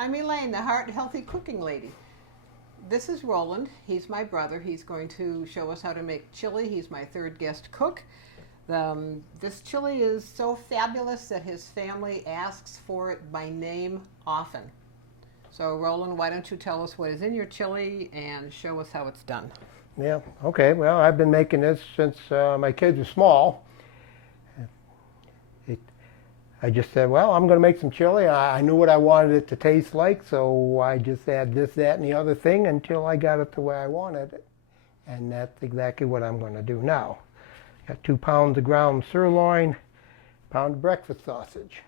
I'm Elaine, the Heart Healthy Cooking Lady. This is Roland. He's my brother. He's going to show us how to make chili. He's my third guest cook. This chili is so fabulous that his family asks for it by name often. So Roland, why don't you tell us what is in your chili and show us how it's done? Yeah, okay. Well, I've been making this since my kids were small. I just said, well, I'm going to make some chili. I knew what I wanted it to taste like, so I just add this, that, and the other thing until I got it the way I wanted it. And that's exactly what I'm going to do now. Got 2 pounds of ground sirloin, pound of breakfast sausage.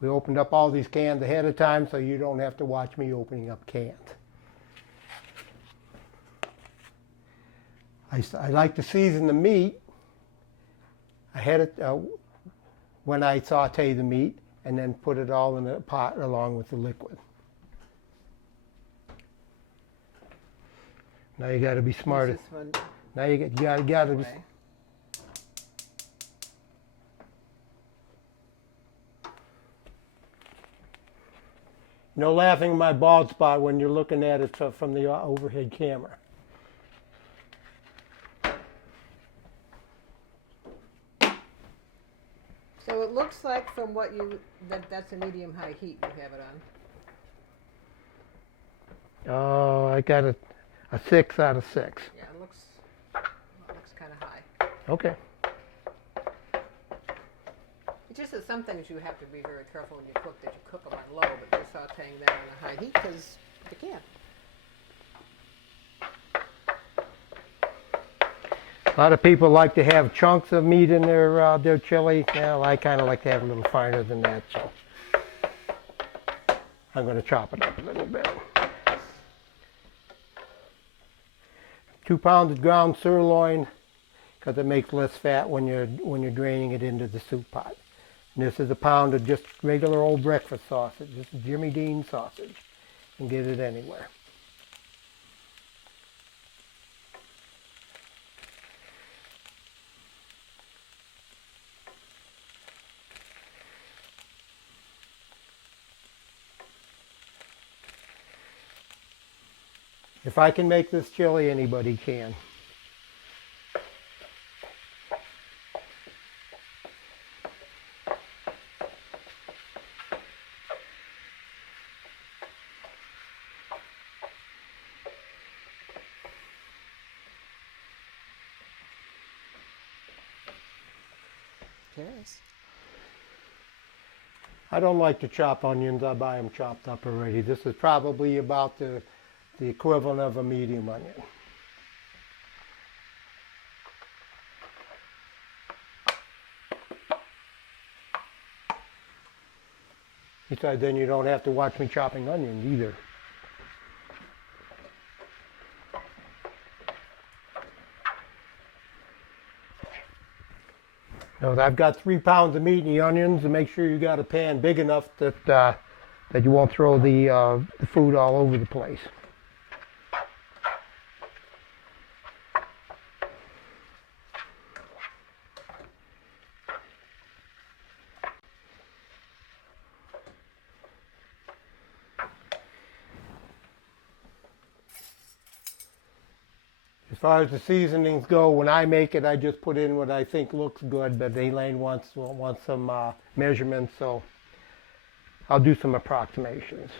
We opened up all these cans ahead of time so you don't have to watch me opening up cans. I like to season the meat ahead of when I saute the meat, and then put it all in a pot along with the liquid. Now you got to be smart. Now you got to be. No laughing at my bald spot when you're looking at it from the overhead camera. So it looks like from what that's a medium-high heat you have it on. Oh, I got a 6 out of 6. Yeah, it looks kind of high. Okay. It's just that some things you have to be very careful when you cook, that you cook them on low, but you're sauteing them on a high heat because you can. A lot of people like to have chunks of meat in their chili. Well, I kind of like to have a little finer than that, so I'm going to chop it up a little bit. 2 pounds of ground sirloin, because it makes less fat when you're draining it into the soup pot. And this is a pound of just regular old breakfast sausage. This is Jimmy Dean sausage. You can get it anywhere. If I can make this chili, anybody can. Yes. I don't like to chop onions. I buy them chopped up already. This is probably about the equivalent of a medium onion. Besides, then you don't have to watch me chopping onions either. Now, I've got 3 pounds of meat and the onions, and make sure you got a pan big enough that you won't throw the food all over the place. As far as the seasonings go, when I make it, I just put in what I think looks good, but Elaine wants some measurements, so I'll do some approximations.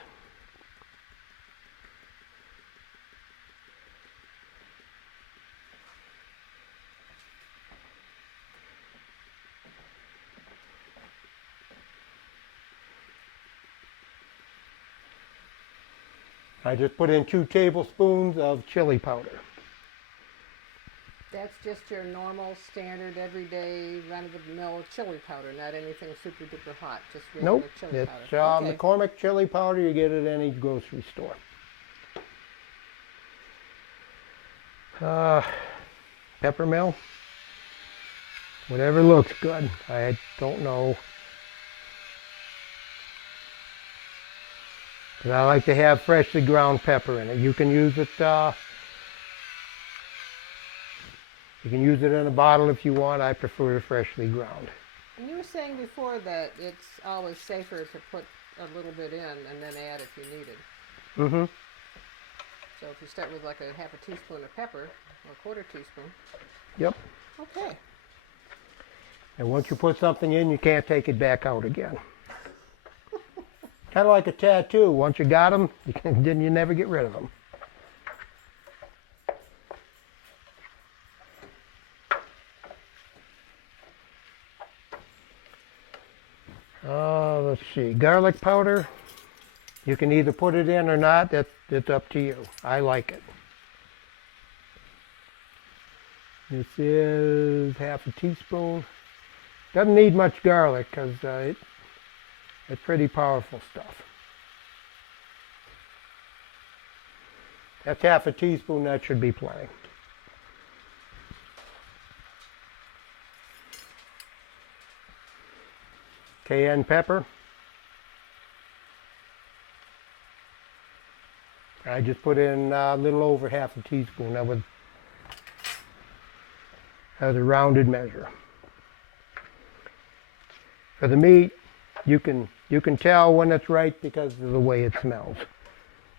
I just put in 2 tablespoons of chili powder. That's just your normal, standard, everyday, run-of-the-mill chili powder, not anything super duper hot, just regular chili powder. Nope, it's McCormick chili powder. You get it at any grocery store. Peppermill, whatever looks good. I don't know. But I like to have freshly ground pepper in it. You can use it. You can use it in a bottle if you want. I prefer freshly ground. And you were saying before that it's always safer to put a little bit in and then add if you need it. Mm-hmm. So if you start with like a half a teaspoon of pepper or a quarter teaspoon. Yep. Okay. And once you put something in, you can't take it back out again. Kind of like a tattoo. Once you got them, then you never get rid of them. Let's see. Garlic powder. You can either put it in or not. It's up to you. I like it. This is half a teaspoon. Doesn't need much garlic because it's pretty powerful stuff. That's half a teaspoon. That should be plenty. Cayenne pepper. I just put in a little over half a teaspoon. That was a rounded measure. For the meat, you can tell when it's right because of the way it smells.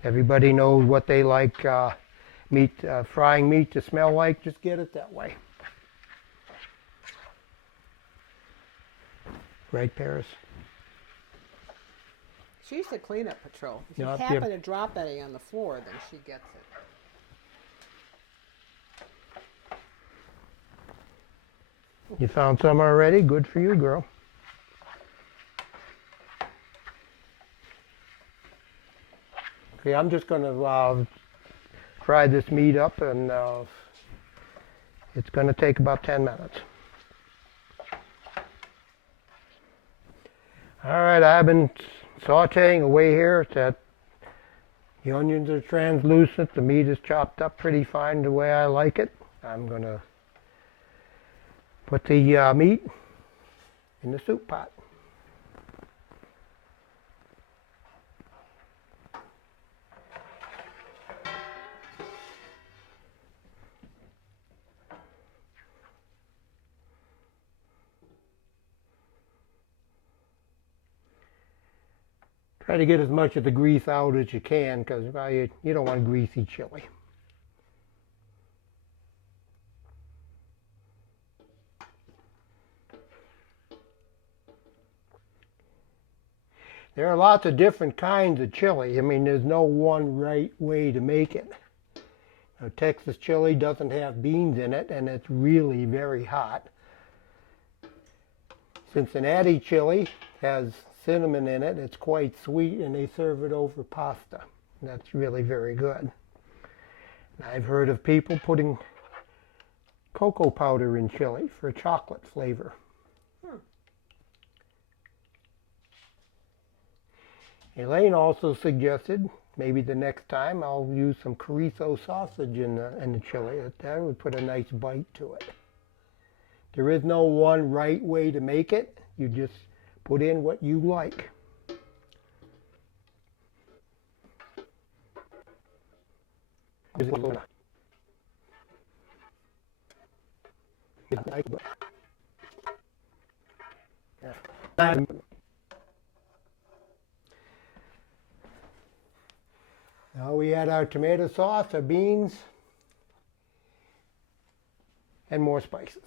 Everybody knows what they like frying meat to smell like. Just get it that way. Right, Paris? She's the cleanup patrol. If you Yep, happen yep. to drop any on the floor, then she gets it. You found some already? Good for you, girl. Okay, I'm just going to fry this meat up, and it's going to take about 10 minutes. All right, I've been sauteing away here. The onions are translucent. The meat is chopped up pretty fine the way I like it. I'm going to put the meat in the soup pot. Try to get as much of the grease out as you can because you don't want greasy chili. There are lots of different kinds of chili. I mean, there's no one right way to make it. Now, Texas chili doesn't have beans in it, and it's really very hot. Cincinnati chili has cinnamon in it. It's quite sweet, and they serve it over pasta. And that's really very good. And I've heard of people putting cocoa powder in chili for a chocolate flavor. Elaine also suggested maybe the next time I'll use some chorizo sausage in the chili. That would put a nice bite to it. There is no one right way to make it. You just put in what you like. Now we add our tomato sauce, our beans, and more spices.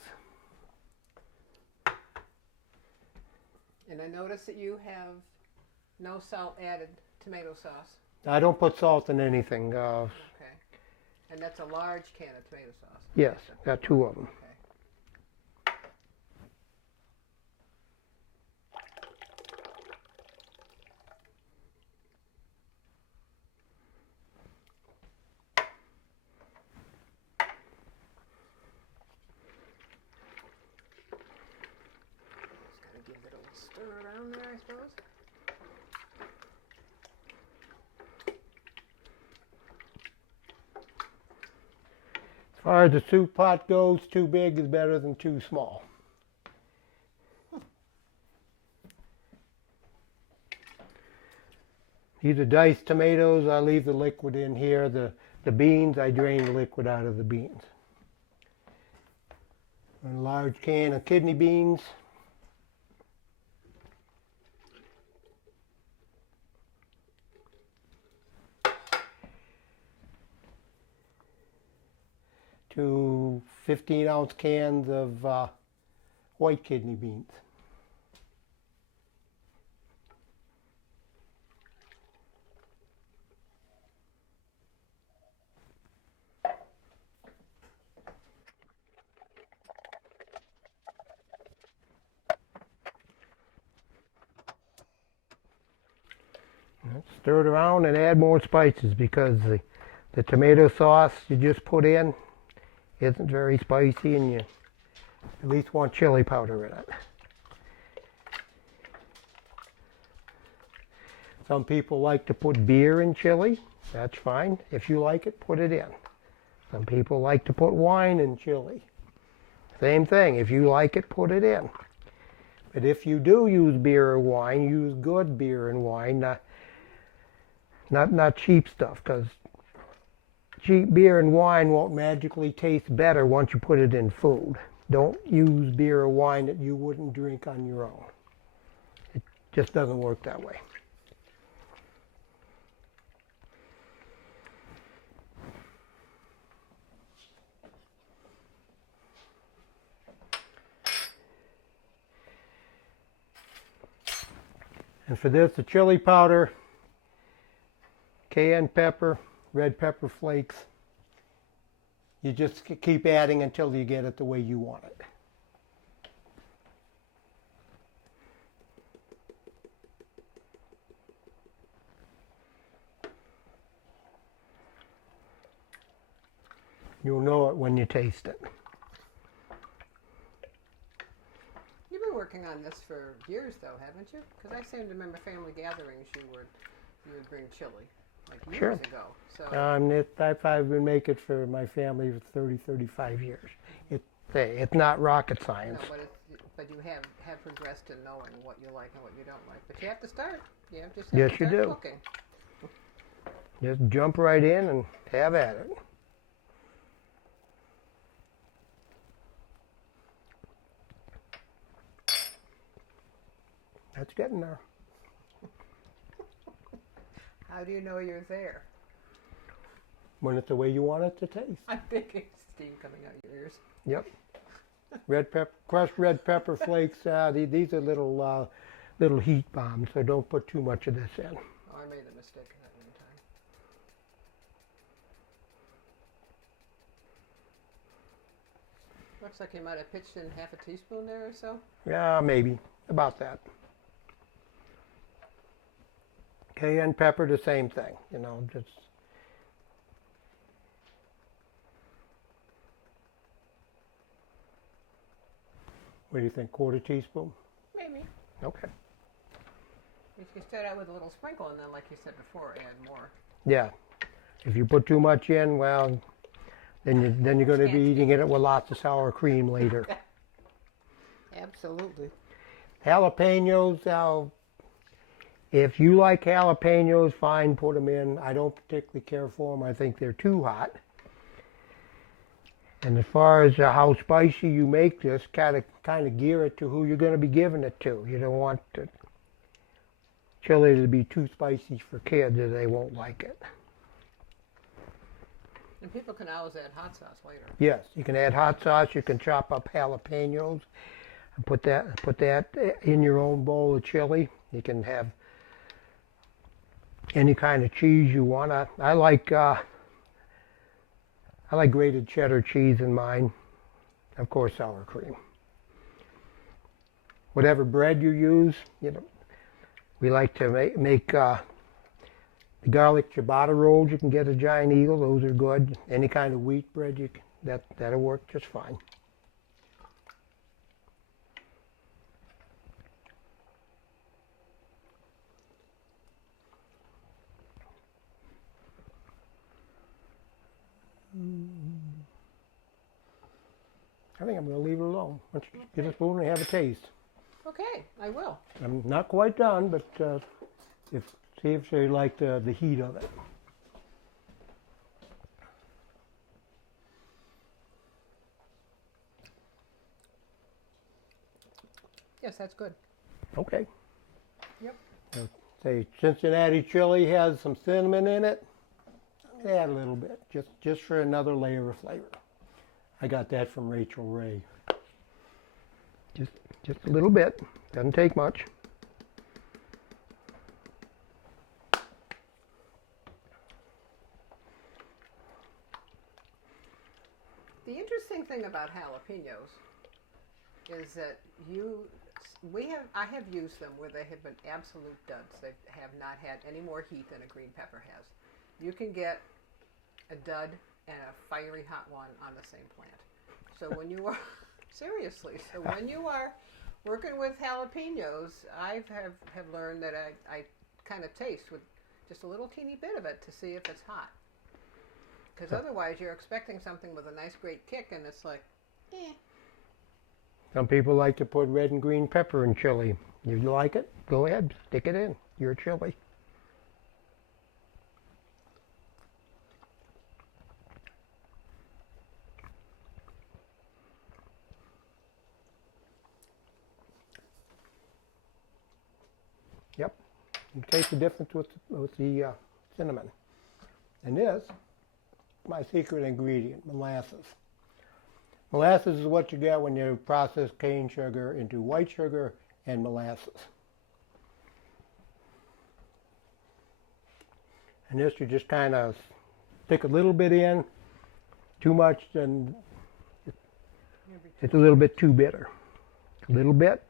And I notice that you have no salt added tomato sauce. I don't put salt in anything. Okay. And that's a large can of tomato sauce. Yes, got 2 of them. Okay. Just gotta give it a little stir around there, I suppose. As far as the soup pot goes, too big is better than too small. These are diced tomatoes. I leave the liquid in here. The beans, I drain the liquid out of the beans. A large can of kidney beans. to 15-ounce cans of white kidney beans. Stir it around and add more spices because the tomato sauce you just put in isn't very spicy, and you at least want chili powder in it. Some people like to put beer in chili. That's fine. If you like it, put it in. Some people like to put wine in chili. Same thing. If you like it, put it in. But if you do use beer or wine, use good beer and wine, not cheap stuff, because cheap beer and wine won't magically taste better once you put it in food. Don't use beer or wine that you wouldn't drink on your own. It just doesn't work that way. And for this, the chili powder, cayenne pepper, red pepper flakes. You just keep adding until you get it the way you want it. You'll know it when you taste it. You've been working on this for years, though, haven't you? Because I seem to remember family gatherings you would bring chili, like years ago. So I've been making it for my family for 30, 35 years. It's not rocket science. No, but you have progressed in knowing what you like and what you don't like. But you have to start. You have to Yes, start you do. cooking. Just jump right in and have at it. That's getting there. How do you know you're there? When it's the way you want it to taste. I'm thinking steam coming out your ears. Yep. Crushed red pepper flakes. These are little heat bombs, so don't put too much of this in. Oh, I made a mistake that one time. Looks like you might have pitched in half a teaspoon there or so. Yeah, maybe. About that. Cayenne pepper, the same thing. Just... What do you think, quarter teaspoon? Maybe. Okay. You can start out with a little sprinkle and then, like you said before, add more. Yeah. If you put too much in, well, then you're going to be eating it with lots of sour cream later. Absolutely. Jalapenos, if you like jalapenos, fine, put them in. I don't particularly care for them. I think they're too hot. And as far as how spicy you make this, kind of gear it to who you're going to be giving it to. You don't want the chili to be too spicy for kids, or they won't like it. And people can always add hot sauce later. Yes, you can add hot sauce. You can chop up jalapenos and put that in your own bowl of chili. You can have any kind of cheese you want. I like grated cheddar cheese in mine. Of course, sour cream. Whatever bread you use, we like to make the garlic ciabatta rolls. You can get a Giant Eagle; those are good. Any kind of wheat bread, that'll work just fine. I think I'm going to leave it alone. Why don't you get a spoon and have a taste? Okay, I will. I'm not quite done, but see if they like the heat of it. Yes, that's good. Okay. Yep. Say Cincinnati chili has some cinnamon in it. Add a little bit, just for another layer of flavor. I got that from Rachel Ray. Just a little bit. Doesn't take much. The interesting thing about jalapenos is that I have used them where they have been absolute duds. They have not had any more heat than a green pepper has. You can get a dud and a fiery hot one on the same plant. So when you are seriously, so when you are working with jalapenos, I have learned that I kind of taste with just a little teeny bit of it to see if it's hot. Because otherwise you're expecting something with a nice great kick and it's like, eh. Some people like to put red and green pepper in chili. If you like it, go ahead, stick it in your chili. Yep, you can taste the difference with the cinnamon. And this, my secret ingredient, molasses. Molasses is what you get when you process cane sugar into white sugar and molasses. And this you just kind of stick a little bit in. Too much, then it's a little bit too bitter. A little bit.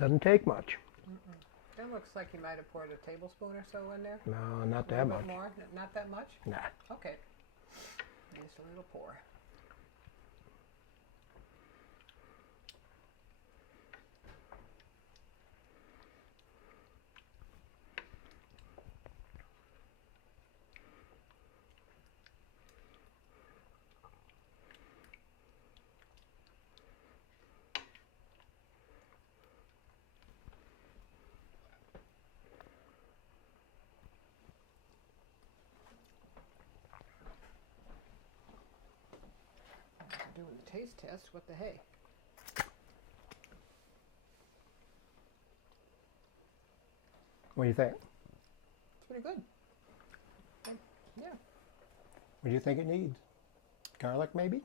Doesn't take much. That looks like you might have poured a tablespoon or so in there. No, not that much. More? Not that much? Nah. Okay. Just a little pour. Doing the taste test, what the hey? What do you think? It's pretty good. Yeah. What do you think it needs? Garlic, maybe?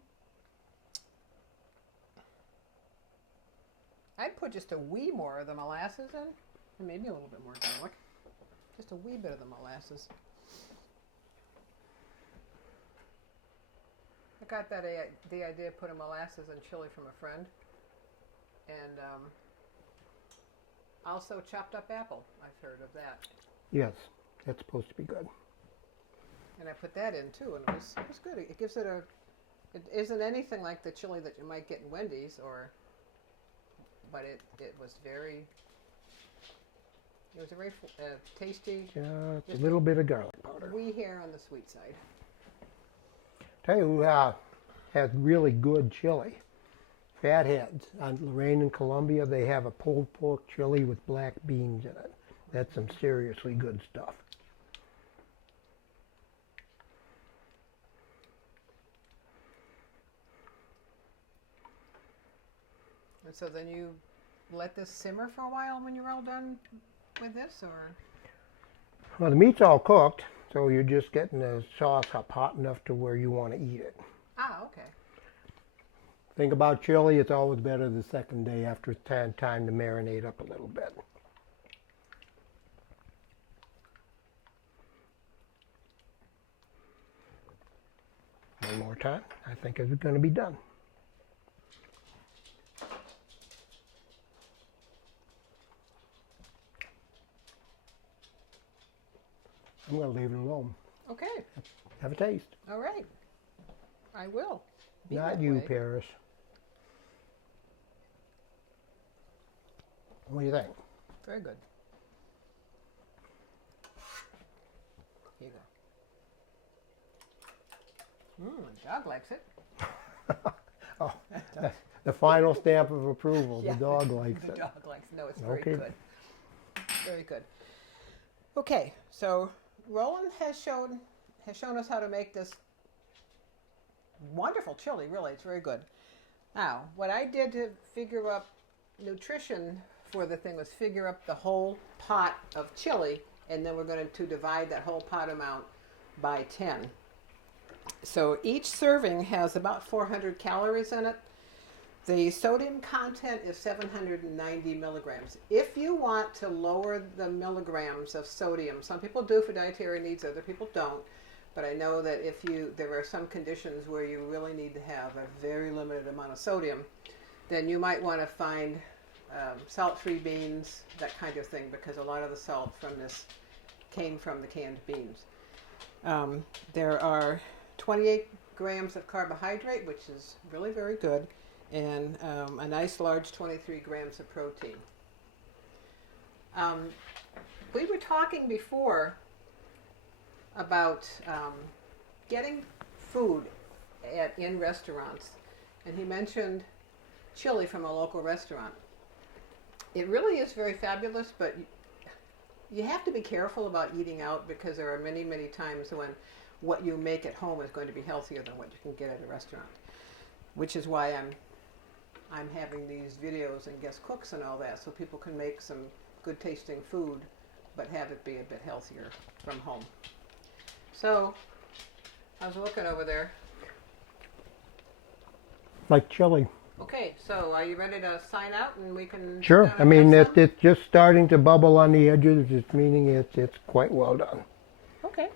I'd put just a wee more of the molasses in, and maybe a little bit more garlic. Just a wee bit of the molasses. I got the idea of putting molasses in chili from a friend, and also chopped up apple. I've heard of that. Yes, that's supposed to be good. And I put that in too, and it was good. It gives it it isn't anything like the chili that you might get in Wendy's, but it was a very tasty. Just a little bit of garlic powder. Wee hair on the sweet side. Tell you who has really good chili. Fatheads. On Lorraine and Columbia, they have a pulled pork chili with black beans in it. That's some seriously good stuff. And so then you let this simmer for a while when you're all done with this, or? Well, the meat's all cooked, so you're just getting the sauce up hot enough to where you want to eat it. Ah, okay. Think about chili, it's always better the second day after it's time to marinate up a little bit. One more time, I think it's going to be done. I'm going to leave it alone. Okay. Have a taste. All right. I will. Not you, Paris. What do you think? Very good. Here you go. The dog likes it. Oh, the final stamp of approval. Yeah, the dog likes the it. dog likes it. No, it's very Okay. good. Very good. Okay, so Roland has shown us how to make this wonderful chili. Really, it's very good. Now, what I did to figure up nutrition for the thing was figure up the whole pot of chili, and then we're going to divide that whole pot amount by 10. So each serving has about 400 calories in it. The sodium content is 790 milligrams. If you want to lower the milligrams of sodium, some people do for dietary needs, other people don't. But I know that there are some conditions where you really need to have a very limited amount of sodium, then you might want to find salt-free beans, that kind of thing, because a lot of the salt from this came from the canned beans. There are 28 grams of carbohydrate, which is really very good, and a nice large 23 grams of protein. We were talking before about getting food in restaurants, and he mentioned chili from a local restaurant. It really is very fabulous, but you have to be careful about eating out, because there are many, many times when what you make at home is going to be healthier than what you can get at a restaurant, which is why I'm having these videos and guest cooks and all that, so people can make some good tasting food but have it be a bit healthier from home. So I was looking over there. Like chili. Okay, so are you ready to sign out and we can... Sure. I mean, it's just starting to bubble on the edges, it's meaning it's quite well done. Okay.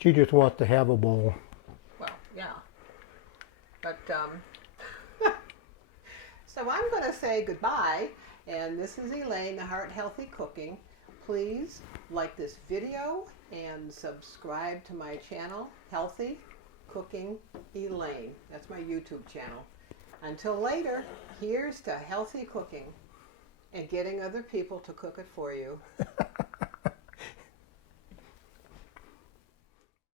She just wants to have a bowl. Well, yeah. But, so I'm going to say goodbye, and this is Elaine, the Heart Healthy Cooking. Please like this video and subscribe to my channel, Healthy Cooking Elaine. That's my YouTube channel. Until later, here's to healthy cooking and getting other people to cook it for you.